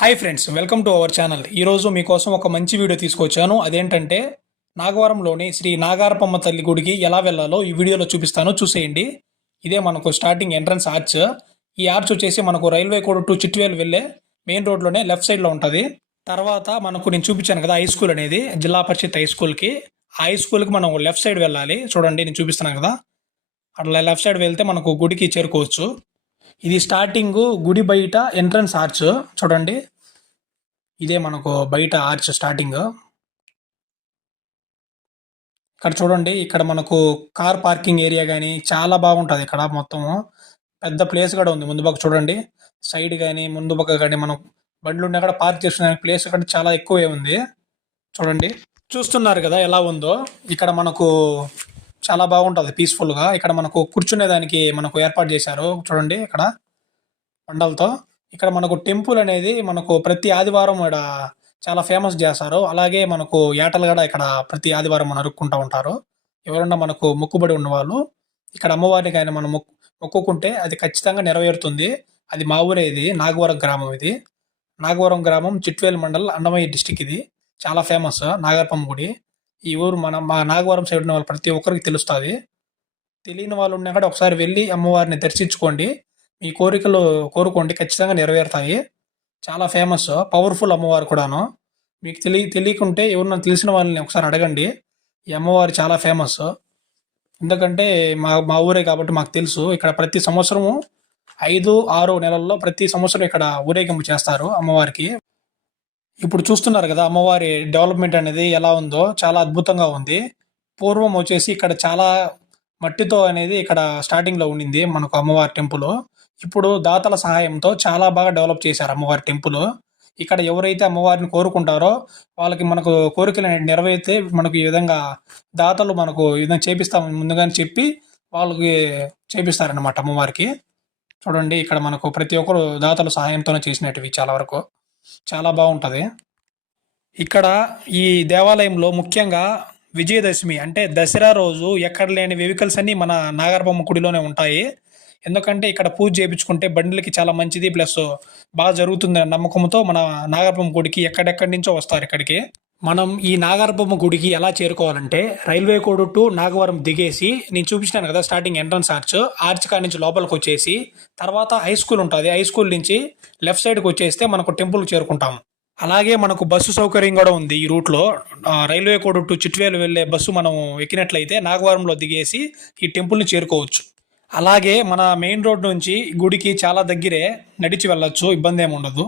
Hi friends, welcome to our channel. ఈరోజు మీకోసం ఒక మంచి వీడియో తీసుకొచ్చాను. అదేంటంటే నాగవరంలోని శ్రీ నాగారపమ్మ తల్లి గుడికి ఎలా వెళ్ళాలో ఈ వీడియోలో చూపిస్తాను, చూసేయండి. ఇదే మనకు స్టార్టింగ్ ఎంట్రన్స్ ఆర్చ్. ఈ ఆర్చ్ వచ్చేసి మనకు రైల్వే కోడ్ టు చిట్వేలు వెళ్ళే మెయిన్ రోడ్లోనే లెఫ్ట్ సైడ్లో ఉంటుంది. తర్వాత మనకు నేను చూపించాను కదా హై స్కూల్ అనేది, జిల్లా పరిషత్ హై స్కూల్కి. ఆ హై స్కూల్కి మనం లెఫ్ట్ సైడ్ వెళ్ళాలి. చూడండి, నేను చూపిస్తున్నాను కదా, అట్లా లెఫ్ట్ సైడ్ వెళ్తే మనకు గుడికి చేరుకోవచ్చు. ఇది స్టార్టింగ్ గుడి బయట ఎంట్రన్స్ ఆర్చ్. చూడండి, ఇదే మనకు బయట ఆర్చ్ స్టార్టింగ్. ఇక్కడ చూడండి, ఇక్కడ మనకు కార్ పార్కింగ్ ఏరియా కానీ చాలా బాగుంటుంది. ఇక్కడ మొత్తం పెద్ద ప్లేస్ కూడా ఉంది. ముందు పక్క చూడండి, సైడ్ కానీ ముందు పక్క కానీ మనం బండ్లు ఉన్న కూడా పార్క్ చేసుకునే ప్లేస్ కూడా చాలా ఎక్కువే ఉంది. చూడండి, చూస్తున్నారు కదా ఎలా ఉందో. ఇక్కడ మనకు చాలా బాగుంటుంది పీస్ఫుల్గా. ఇక్కడ మనకు కూర్చునేదానికి మనకు ఏర్పాటు చేశారు. చూడండి, ఇక్కడ బండలతో. ఇక్కడ మనకు టెంపుల్ అనేది మనకు ప్రతి ఆదివారం ఇక్కడ చాలా ఫేమస్ చేస్తారు. అలాగే మనకు ఏటలు కూడా ఇక్కడ ప్రతి ఆదివారం నరుక్కుంటూ ఉంటారు. ఎవరన్నా మనకు మొక్కుబడి ఉన్నవాళ్ళు ఇక్కడ అమ్మవారిని ఆయన మనం మొక్కుకుంటే అది ఖచ్చితంగా నెరవేరుతుంది. అది మా ఊరే, ఇది నాగవరం గ్రామం. ఇది నాగవరం గ్రామం, చిట్వేలు మండల్, అన్నమయ్య డిస్టిక్. ఇది చాలా ఫేమస్ నాగరపమ్మ గుడి. ఈ ఊరు మా నాగవరం సైడ్ ఉన్న వాళ్ళు ప్రతి ఒక్కరికి తెలుస్తుంది. తెలియని వాళ్ళు ఉన్నా కూడా ఒకసారి వెళ్ళి అమ్మవారిని దర్శించుకోండి. మీ కోరికలు కోరుకోండి, ఖచ్చితంగా నెరవేరుతాయి. చాలా ఫేమస్, పవర్ఫుల్ అమ్మవారు కూడాను. మీకు తెలియకుంటే ఎవరన్నా తెలిసిన వాళ్ళని ఒకసారి అడగండి. ఈ అమ్మవారు చాలా ఫేమస్. ఎందుకంటే మా ఊరే కాబట్టి మాకు తెలుసు. ఇక్కడ ప్రతి సంవత్సరము 5-6 నెలల్లో ప్రతి సంవత్సరం ఇక్కడ ఊరేగింపు చేస్తారు అమ్మవారికి. ఇప్పుడు చూస్తున్నారు కదా అమ్మవారి డెవలప్మెంట్ అనేది ఎలా ఉందో, చాలా అద్భుతంగా ఉంది. పూర్వం వచ్చేసి ఇక్కడ చాలా మట్టితో అనేది ఇక్కడ స్టార్టింగ్లో ఉండింది మనకు అమ్మవారి టెంపుల్. ఇప్పుడు దాతల సహాయంతో చాలా బాగా డెవలప్ చేశారు అమ్మవారి టెంపుల్. ఇక్కడ ఎవరైతే అమ్మవారిని కోరుకుంటారో వాళ్ళకి మనకు కోరికలు అనేవి నెరవేరితే మనకు ఈ విధంగా దాతలు మనకు ఈ విధంగా చేపిస్తామని ముందుగానే చెప్పి వాళ్ళకి చేపిస్తారనమాట అమ్మవారికి. చూడండి, ఇక్కడ మనకు ప్రతి ఒక్కరు దాతల సహాయంతోనే చేసినట్టువి చాలా వరకు. చాలా బాగుంటుంది. ఇక్కడ ఈ దేవాలయంలో ముఖ్యంగా విజయదశమి అంటే దసరా రోజు ఎక్కడ లేని వెహికల్స్ అన్నీ మన నాగరపమ్మ గుడిలోనే ఉంటాయి. ఎందుకంటే ఇక్కడ పూజ చేయించుకుంటే బండ్లకి చాలా మంచిది, ప్లస్ బాగా జరుగుతుంది నమ్మకంతో మన నాగరపమ్మ గుడికి ఎక్కడెక్కడి నుంచో వస్తారు ఇక్కడికి. మనం ఈ నాగరపమ్మ గుడికి ఎలా చేరుకోవాలంటే రైల్వే కోడ్ టు నాగవరం దిగేసి, నేను చూపించినాను కదా స్టార్టింగ్ ఎంట్రన్స్ ఆర్చ్ కాడి నుంచి లోపలికి వచ్చేసి తర్వాత హై స్కూల్ ఉంటుంది. హై స్కూల్ నుంచి లెఫ్ట్ సైడ్కి వచ్చేస్తే మనకు టెంపుల్కి చేరుకుంటాం. అలాగే మనకు బస్సు సౌకర్యం కూడా ఉంది ఈ రూట్లో. రైల్వే కోడ్ టు చిట్వేలు వెళ్ళే బస్సు మనం ఎక్కినట్లయితే నాగవరంలో దిగేసి ఈ టెంపుల్ని చేరుకోవచ్చు. అలాగే మన మెయిన్ రోడ్ నుంచి గుడికి చాలా దగ్గరే, నడిచి వెళ్ళొచ్చు, ఇబ్బంది ఏమి ఉండదు.